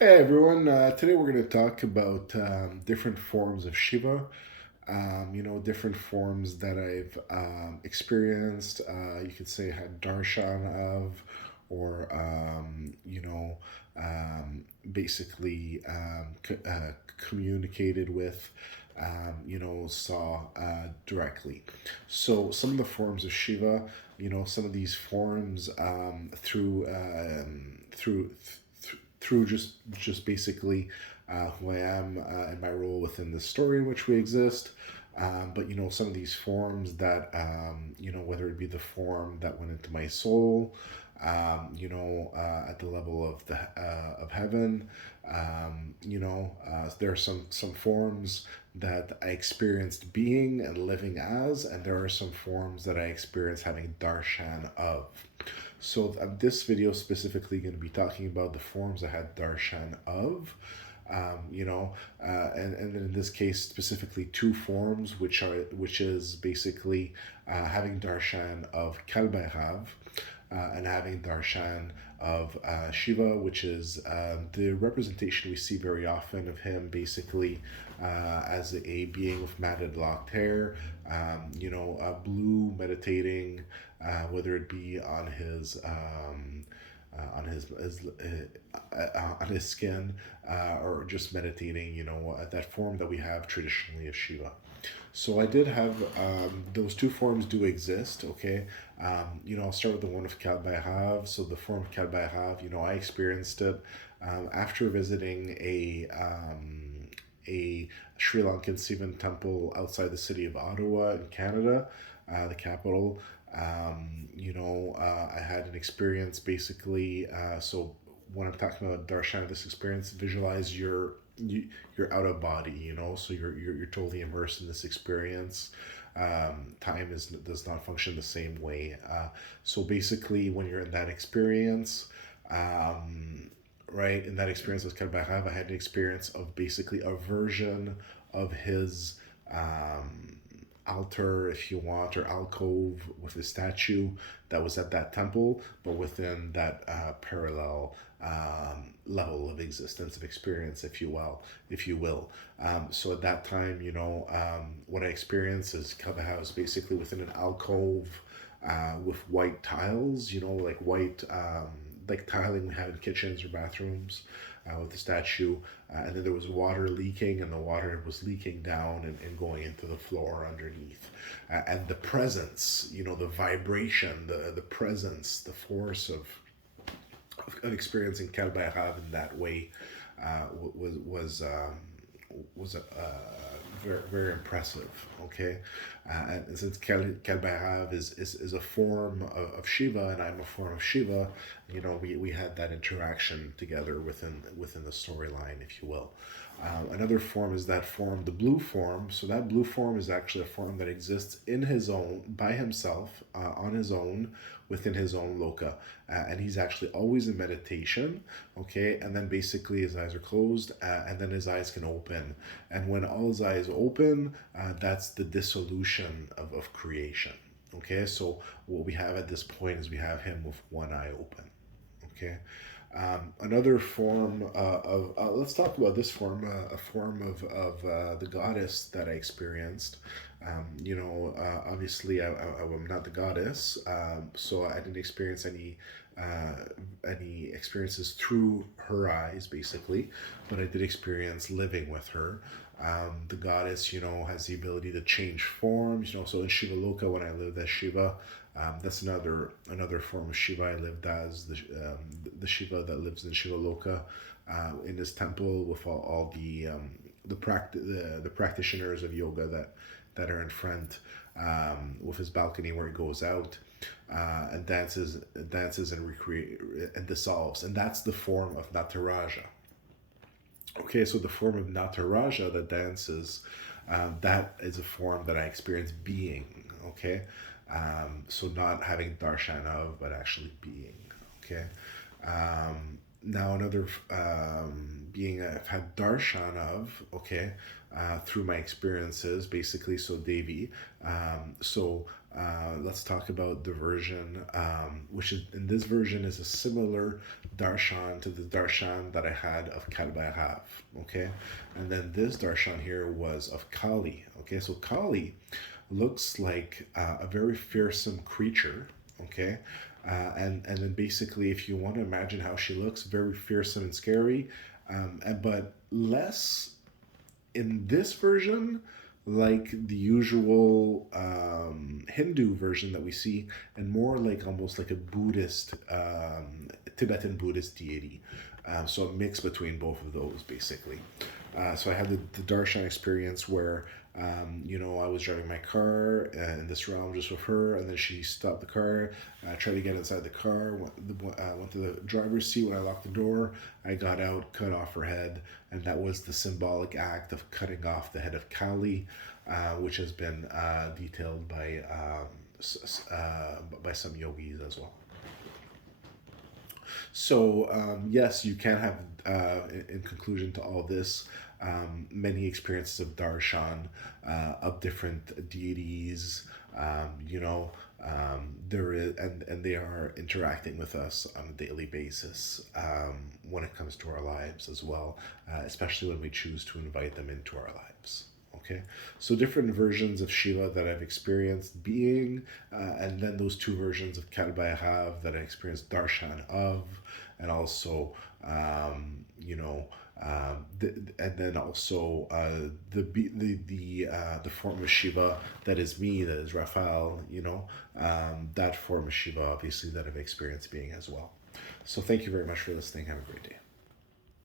Hey everyone, today we're going to talk about different forms of Shiva, different forms that I've experienced, you could say had darshan of, or, basically communicated with, saw directly. So some of the forms of Shiva, some of these forms through just basically who I am and my role within the story in which we exist. But some of these forms that whether it be the form that went into my soul, at the level of the of heaven, there are some forms that I experienced being and living as, and there are some forms that I experienced having darshan of. So this video specifically going to be talking about the forms I had darshan of, and in this case specifically two forms, which is basically having darshan of Kalbhairav and having darshan of Shiva, which is the representation we see very often of him basically as a being with matted locked hair, blue meditating, whether it be on his skin, or just meditating, that form that we have traditionally of Shiva. So I did have those two forms do exist. Okay, I'll start with the one of Kalbhairav. So the form of Kalbhairav, I experienced it after visiting a Sri Lankan Sivan temple outside the city of Ottawa in Canada, the capital. I had an experience basically. So when I'm talking about darshan, this experience, visualize you're out of body. So you're totally immersed in this experience. Time does not function the same way. So basically, when you're in that experience, right, in that experience with Kalbhairav, I had an experience of basically a version of his altar, if you want, or alcove with a statue that was at that temple, but within that parallel level of existence, of experience, if you will. So at that time, what I experienced is Kabaha was basically within an alcove with white tiles, like white, like tiling we have in kitchens or bathrooms with the statue. And then there was water leaking, and the water was leaking down and going into the floor underneath. And the presence, the vibration, the presence, the force of experiencing Kalbhairav in that way was very, very impressive. Okay, and since Kalbhairav is a form of Shiva, and I'm a form of Shiva, we had that interaction together within the storyline, if you will. Another form is that form, the blue form. So that blue form is actually a form that exists in his own, by himself, on his own, within his own loka, and he's actually always in meditation. Okay, and then basically his eyes are closed, and then his eyes can open, and when all his eyes open, that's the dissolution of creation. Okay, so what we have at this point is we have him with one eye open. Okay. Another form of let's talk about this form, a form of the goddess that I experienced. Obviously, I'm not the goddess, so I didn't experience any experiences through her eyes, basically, but I did experience living with her. The goddess, has the ability to change forms. So in Shiva Loka, when I lived as Shiva, that's another form of Shiva I lived as, the Shiva that lives in Shiva Loka, in his temple with all the practitioners of yoga that are in front, with his balcony where he goes out, and dances and recreate and dissolves, and that's the form of Nataraja. Okay, so the form of Nataraja that dances, that is a form that I experience being. Okay, so not having darshan of, but actually being. Okay, now another being I've had darshan of. Okay, through my experiences, basically. So Devi, so Let's talk about the version, which is in this version is a similar darshan to the darshan that I had of Kalbayahav. Okay, and then this darshan here was of Kali. Okay, so Kali looks like a very fearsome creature. Okay, and then basically, if you want to imagine how she looks, very fearsome and scary, but less in this version like the usual Hindu version that we see, and more like almost like a Buddhist, Tibetan Buddhist deity. So a mix between both of those, basically. So I had the Darshan experience where, I was driving my car in this realm just with her, and then she stopped the car, tried to get inside the car, went to the driver's seat. When I locked the door, I got out, cut off her head, and that was the symbolic act of cutting off the head of Kali, which has been detailed by some yogis as well. So yes, you can have, in conclusion to all this, many experiences of darshan, of different deities. There is, and they are interacting with us on a daily basis, when it comes to our lives as well, especially when we choose to invite them into our lives. Okay, so different versions of Shiva that I've experienced being, and then those two versions of Kalba I have that I experienced darshan of, and also, and then also the form of Shiva that is me, that is Raphael, that form of Shiva, obviously, that I've experienced being as well. So thank you very much for listening. Have a great day.